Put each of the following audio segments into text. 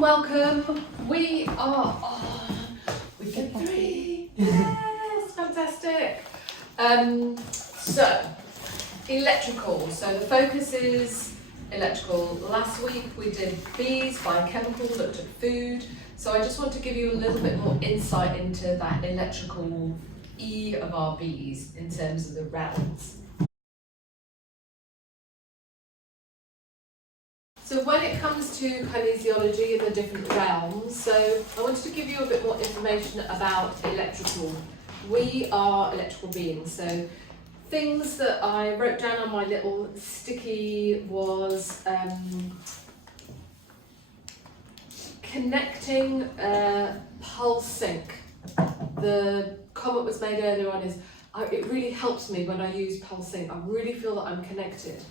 welcome. We are on week 3. Yes, fantastic. So, electrical. So the focus is electrical. Last week we did bees, biochemical, looked at food. So I just want to give you a little bit more insight into that electrical E of our bees in terms of the realms. So when it comes to kinesiology and the different realms, so I wanted to give you a bit more information about electrical. We are electrical beings, so things that I wrote down on my little sticky was connecting pulse sync. The comment was made earlier on is, it really helps me when I use pulse sync. I really feel that I'm connected.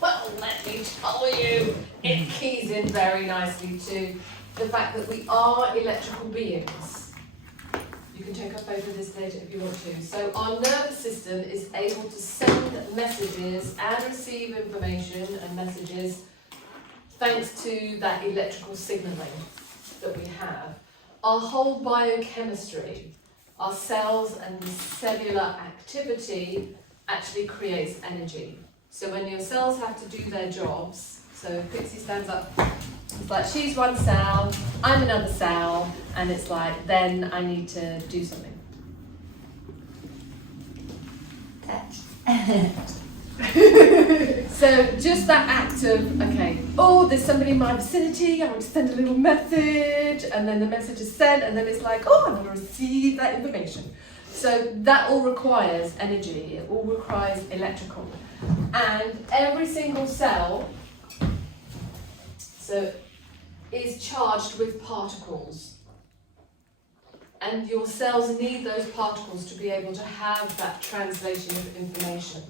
Well, let me tell you, it keys in very nicely to the fact that we are electrical beings. You can check up over this later if you want to. So our nervous system is able to send messages and receive information and messages thanks to that electrical signaling that we have. Our whole biochemistry, our cells and cellular activity actually creates energy. So when your cells have to do their jobs, so Pixie stands up, it's like she's one cell, I'm another cell, and it's like, then I need to do something. So just that act of, okay, oh, there's somebody in my vicinity, I want to send a little message, and then the message is sent, and then it's like, oh, I want to receive that information. So that all requires energy, it all requires electrical. And every single cell is charged with particles. And your cells need those particles to be able to have that translation of information.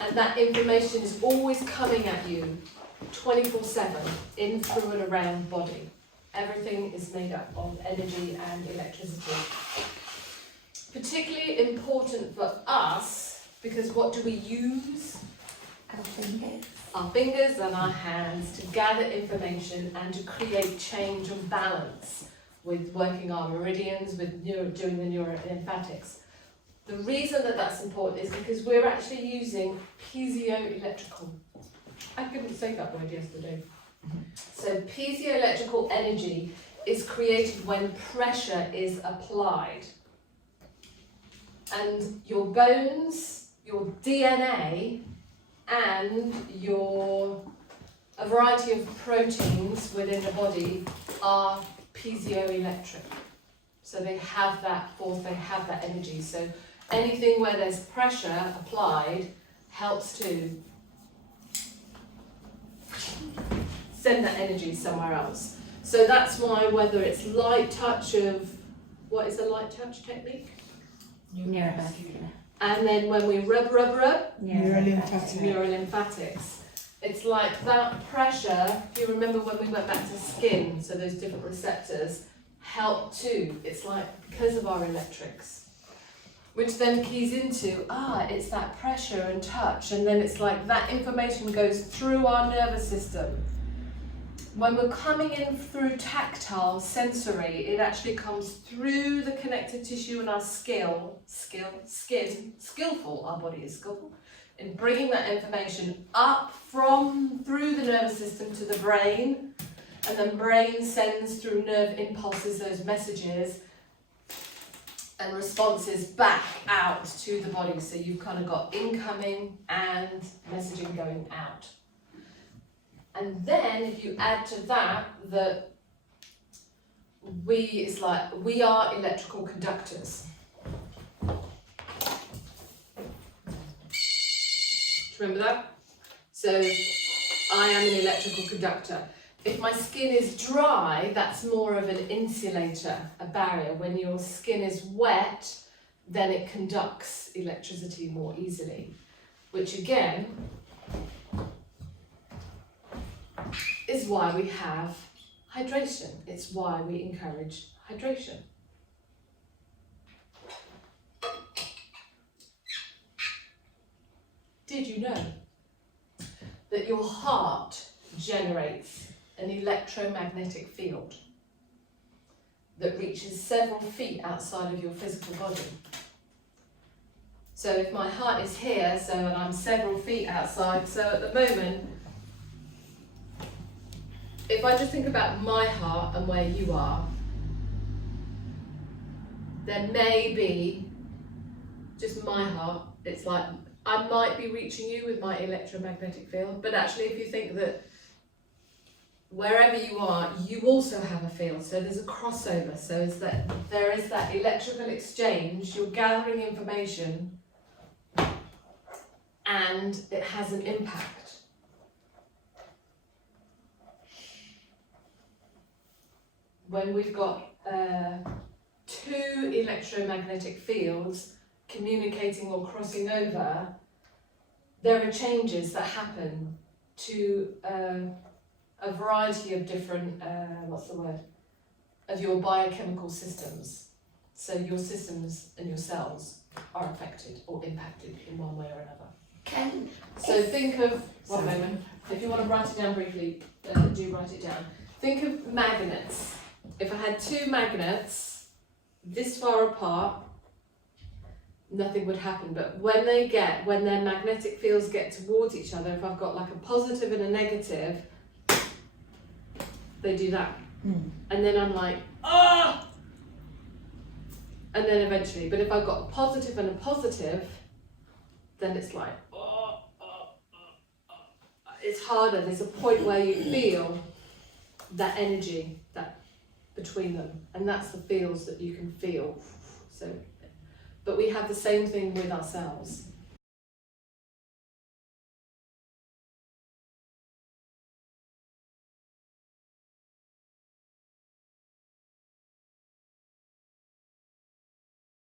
And that information is always coming at you 24/7, in, through and around body. Everything is made up of energy and electricity. Particularly important for us, because what do we use? Our fingers. Our fingers and our hands to gather information and to create change and balance with working our meridians, with doing the neurolymphatics. The reason that that's important is because we're actually using piezoelectrical. I couldn't say that word yesterday. So piezoelectrical energy is created when pressure is applied. And your bones, your DNA, and a variety of proteins within the body are piezoelectric. So they have that force, they have that energy. So anything where there's pressure applied helps to send that energy somewhere else. So that's why whether it's light touch of, what is a light touch technique? Neurovascular. And then when we rub, Neurolymphatics. Neurolymphatics. It's like that pressure, if you remember when we went back to skin, so those different receptors help too. It's like because of our electrics. Which then keys into, it's that pressure and touch, and then it's like that information goes through our nervous system. When we're coming in through tactile, sensory, it actually comes through the connective tissue and our skin, skillful, our body is skillful, in bringing that information up through the nervous system to the brain, and then brain sends through nerve impulses those messages and responses back out to the body. So you've kind of got incoming and messaging going out. And then if you add to that we are electrical conductors. Do you remember that? So I am an electrical conductor. If my skin is dry, that's more of an insulator, a barrier. When your skin is wet, then it conducts electricity more easily, which again is why we have hydration. It's why we encourage hydration. Did you know that your heart generates an electromagnetic field that reaches several feet outside of your physical body. So if my heart is here, and I'm several feet outside, so at the moment, if I just think about my heart and where you are, there may be, just my heart, it's like, I might be reaching you with my electromagnetic field, but actually if you think that wherever you are, you also have a field, so there's a crossover, so it's that there is that electrical exchange, you're gathering information, and it has an impact. When we've got two electromagnetic fields communicating or crossing over, there are changes that happen to a variety of different, of your biochemical systems. So your systems and your cells are affected or impacted in one way or another. So think of, one moment, if you want to write it down briefly, do write it down. Think of magnets. If I had two magnets this far apart, nothing would happen, but when their magnetic fields get towards each other, if I've got like a positive and a negative, they do that. And then I'm like, ah! And then eventually, but if I've got a positive and a positive, then it's like, it's harder. There's a point where you feel that energy that between them, and that's the feels that you can feel. So, but we have the same thing with ourselves.